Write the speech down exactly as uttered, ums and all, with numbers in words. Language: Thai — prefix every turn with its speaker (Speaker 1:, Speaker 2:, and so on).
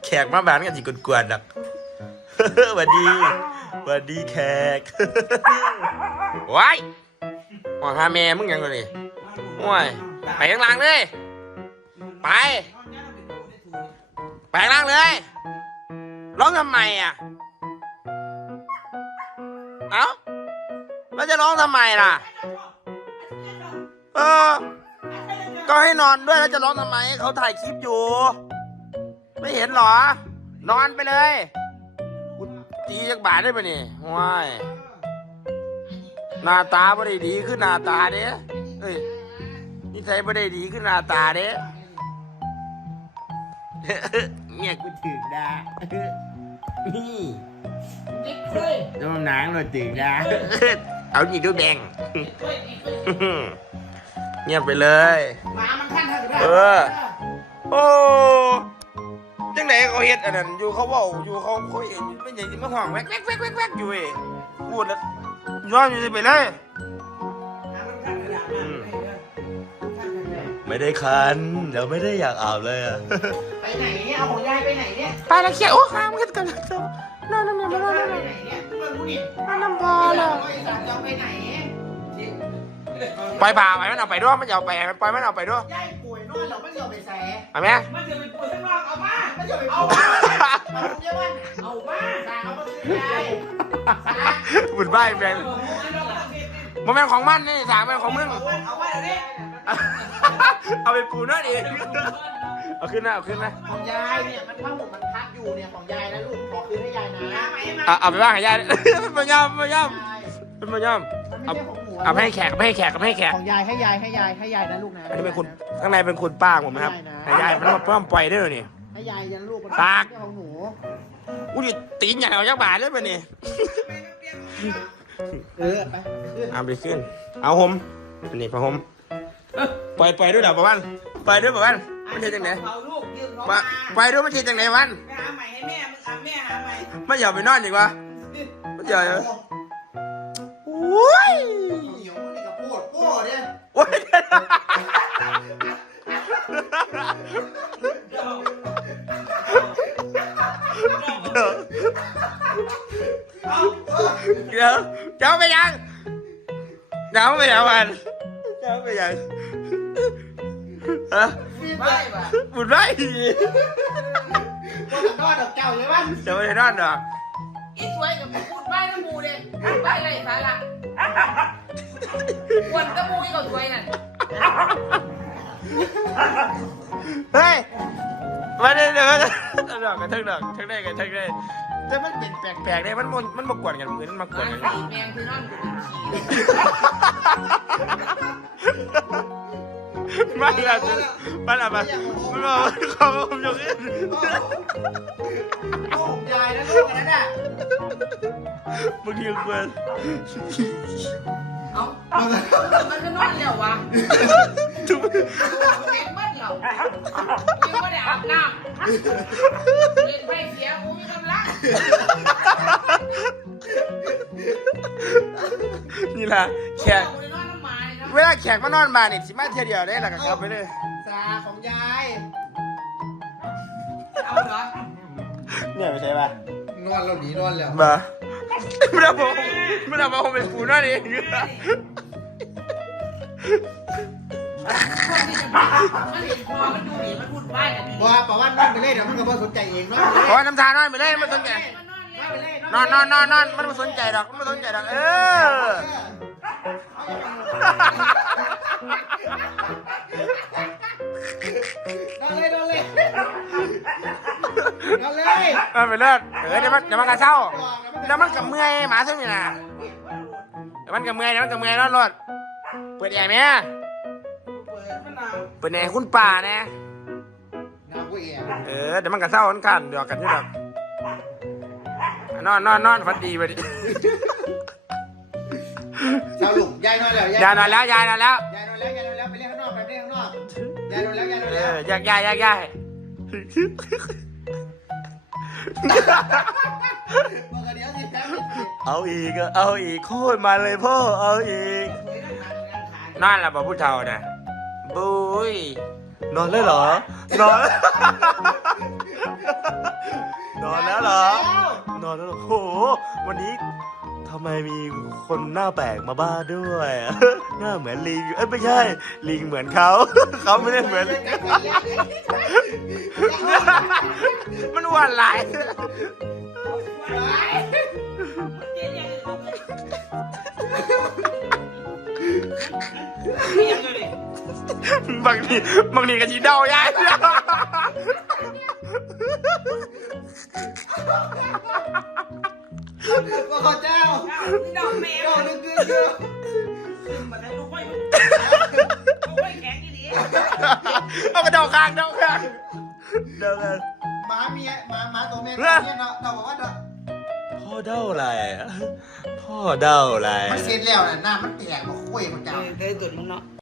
Speaker 1: แขกมาบ้านกันสิกวนๆดักสวัสดีสวัสดีแขกว้ายหอหาแม่มึงยังเลยโอ้ยไปข้างล่างเลยไปไปข้างล่างเลยร้องทำไมอ่ะเอ้าแล้วจะร้องทำไมล่ะเออก็ให้นอนด้วยแล้วจะร้องทำไมเขาถ่ายคลิปอยู่ไม่เห็นหรอนอนไปเลยกูตีจากบาทได้ปะนี่ว้ายหน้าตาไม่ได้ดีขึ้นหน้าตาเด้เอ้ยนิสัยไม่ได้ดีขึ้นหน้าตาเด้เนี่ยกูถึงดานี่น้ำหนังเราถึงดาเอาหนีดูแดงเงียบไปเลยเออโอ้จังไหนเขาเฮ็ดอันนั้นอยู่เขาเว้าอยู่เขาเขาเห็นไม่ใหญ่มาห่องแวกแวกแวกแวกแวกอยู่เอ้พูดแล้วย้อนอยู่ไปเลยไม่ได้คันเดี๋ยวไม่ได้อยากอาบเลยอะ
Speaker 2: ไปไหนเนี่ยเอาของยายไปไหนเนี่ย
Speaker 1: ไปแล้วเขียวโอ้ข้ามกันกันนอนน้ำเนี่ยมานอนน้ำ
Speaker 2: ไปไหนเนี่ยเพื่อนกูนี่
Speaker 1: นอนน้ำพอเลย
Speaker 2: จะไปไหน
Speaker 1: ปล่อยผ่าไปมันเอาไปด้วยมันจะเอาไปปล่อยมันเอาไปด้วย
Speaker 2: ยายป่วยนอนเราไม่ยอมไปแส
Speaker 1: เอาไหม
Speaker 2: มันจะไปป่วยข้างนอกเอามาไม่จะไปเอามาเอาเยอะมันเอามาสาเอามาคือยาย
Speaker 1: บุญใบแมงโมเมนต์ของมันนี่สามเป็นของมึง
Speaker 2: เอามาเดี๋ยวนี้
Speaker 1: เอาไปปูนั่นเองเอาขึ้นนะเอาขึ้นนะ
Speaker 2: ของยายเนี่ยมันผ้าห่มมันพักอยู่เนี่ยของยายนะลูกขอคืนให้ยายนะ
Speaker 1: เอาไปบ้างให้ยายเป็นมายอมมายอมเป็นมายอมเอาเอาให้แขกให้แขกให้แขก
Speaker 2: ของยายให้ยายให้ยายให้ยายนะลูกนะ
Speaker 1: อันนี้เป็นคุณข้างในเป็นคุณป้าผมนะครับให้ยายมันมาเพิ่มปล่อยได้เลยนี่
Speaker 2: ให้ยายยันลูกมัน
Speaker 1: ปาก
Speaker 2: ของหนู
Speaker 1: อุ้ยตีนใหญ่เอายักบาทได้ป่ะนี่
Speaker 2: เออไปขึ้น
Speaker 1: เอาไปขึ้นเอาห่มอันนี้ผ้าห่มปล่อยปล่อยด้วยเหรอประวันปล่อยด้วยประวันมันเทียจังไหนปล่อยด้วยมันเทียจังไหนวัน
Speaker 2: ไปหาใหม่ให้แม่มึงอ่ะแม่หาใหม่
Speaker 1: ไม่อยากไปนอนอีกวะไม่อยากโอ้ย
Speaker 2: เหนียวนี่กับปวดปวดเนี่ย
Speaker 1: โอ้ยเดี๋ยวเจ้าไปยังเจ้าไปยังวันเจ้าไปยังฮะ
Speaker 2: ไม่ป่ะ
Speaker 1: บุญไร
Speaker 2: ก็นอนดอกเจ้าใช่ไหม
Speaker 1: เจ้าไปนอนดอก
Speaker 3: อีสวยกับพูดใบน้ำมูเลยใบไรสาระวันกระมูอีกก็สวยนั่น
Speaker 1: เฮ้ยมาเดี๋ยวเดี๋ยวดอกกันทั้งดอกทั้งได้กันทั้งได้แต่มันเป็นแปลกๆเลยมันมันมันมากวนกันเหมือนมันมากวนกัน
Speaker 3: แมงคือนอนกูเป็นขี้เลย
Speaker 1: ไม่ละมันอะไรมันมาเขาผมยกขึ้น
Speaker 2: โอ้ยายนะลูกนั่นน่ะ
Speaker 1: บางทีก็กวน
Speaker 3: เอ้ามันก็นอนแล้ววะ
Speaker 1: ทุก
Speaker 3: เล่นบ้านเรายังไม่ได้อาบน้ำเล่นไปเสียกูมีกำลัง
Speaker 1: นี่ล่ะแขก
Speaker 3: กูได้นอนน้ำหมาเลยนะ
Speaker 1: เวลาแขกมานอนมาเนี่ยสิมาเที่ยวเดียวได้หลักกลับไปเลย
Speaker 2: สาของยาย
Speaker 3: เอาเหรอ
Speaker 1: เนี่ยไม่ใช่ป่ะ
Speaker 2: นอนเราหนีนอนแล้ว
Speaker 1: มาไม่ได้บอกไม่ได้บอกผมเป็นปูนั่นเอง
Speaker 3: มันเห็นพอมันดูดิมันพูดใบแต่
Speaker 2: บอกว่าป่าว่านอนไปเลยเดี๋ยวมันก็บ่สนใจเองเนาะ
Speaker 1: โอ้ยน้ำตานอนไปเลยไม่สนใจ
Speaker 3: มันนอนแล้ว
Speaker 1: นอนนอนนอนนอนมันไม่สนใจหรอกมันไม่สนใจหรอกเออ
Speaker 2: นอนเลยนอนเลยนอนเลย
Speaker 1: นอนไปเลิศเออเดี๋ยวมันเดี๋ยวมันกระเช้าเดี๋ยวมันกับเมื่อยหมาซึ่งนี่นะเดี๋ยวมันกับเมื่อยเดี๋ยวมันกับเมื่อยนอนรถเปิดแอร์ไหมเปิดแอร์คุณป่าเนี่ย
Speaker 2: น้ำกูเอีย
Speaker 1: เออเดี๋ยวมันกระเช้ากันกันเดี๋ยวกันที่แบบนอนนอนนอนฟันดีไปดิ
Speaker 2: ชาวลุงยายนอนแล้ว
Speaker 1: ยายนอนแล้วยายนอนแล้ว
Speaker 2: ยายนอนแล้วยายนอนแล้วไปเล่นข้างนอกไปเล่นข้างนอกยายนอนแล้วยายนอน
Speaker 1: เอ
Speaker 2: แล้ว
Speaker 1: อแยกยายแยกยาย
Speaker 2: บอกกันเดี๋ยวสิแป๊บนึง
Speaker 1: เอาอีกเอาอีกโคตรมาเลยพ่อเอาอีกนอนแล้วบอกผู้เฒ่าน่ะบุ้ยนอนเลยเหรอนอนคนหน้าแปลกมาบ้าด้วย หน้าเหมือนลิงเอ้ยไม่ใช่ ลิงเหมือนเขา เขาไม่ได้เหมือน มันอ้วนหลาย บางทีบางทีก็ชี้เดายาย
Speaker 2: ก็เจ้า
Speaker 3: ดอกแมว
Speaker 2: เจ้านึกคือคือ
Speaker 3: มันได้ลูกไว้ลูกไว้แข็งอีดี
Speaker 1: เอากระเดาคางเดาคางเดาคาง
Speaker 2: หมาเมียหมาหมาตัวเมียตัวเมียเนาะเราบอกว่าเนาะ
Speaker 1: พ่อเดาอะไรอะพ่อเดาอะไร
Speaker 2: มันเสร็จแล้วน่ะน้ำมันแตกมาคุยมันเจ้า
Speaker 3: ได้ตุ่นมึงเนาะ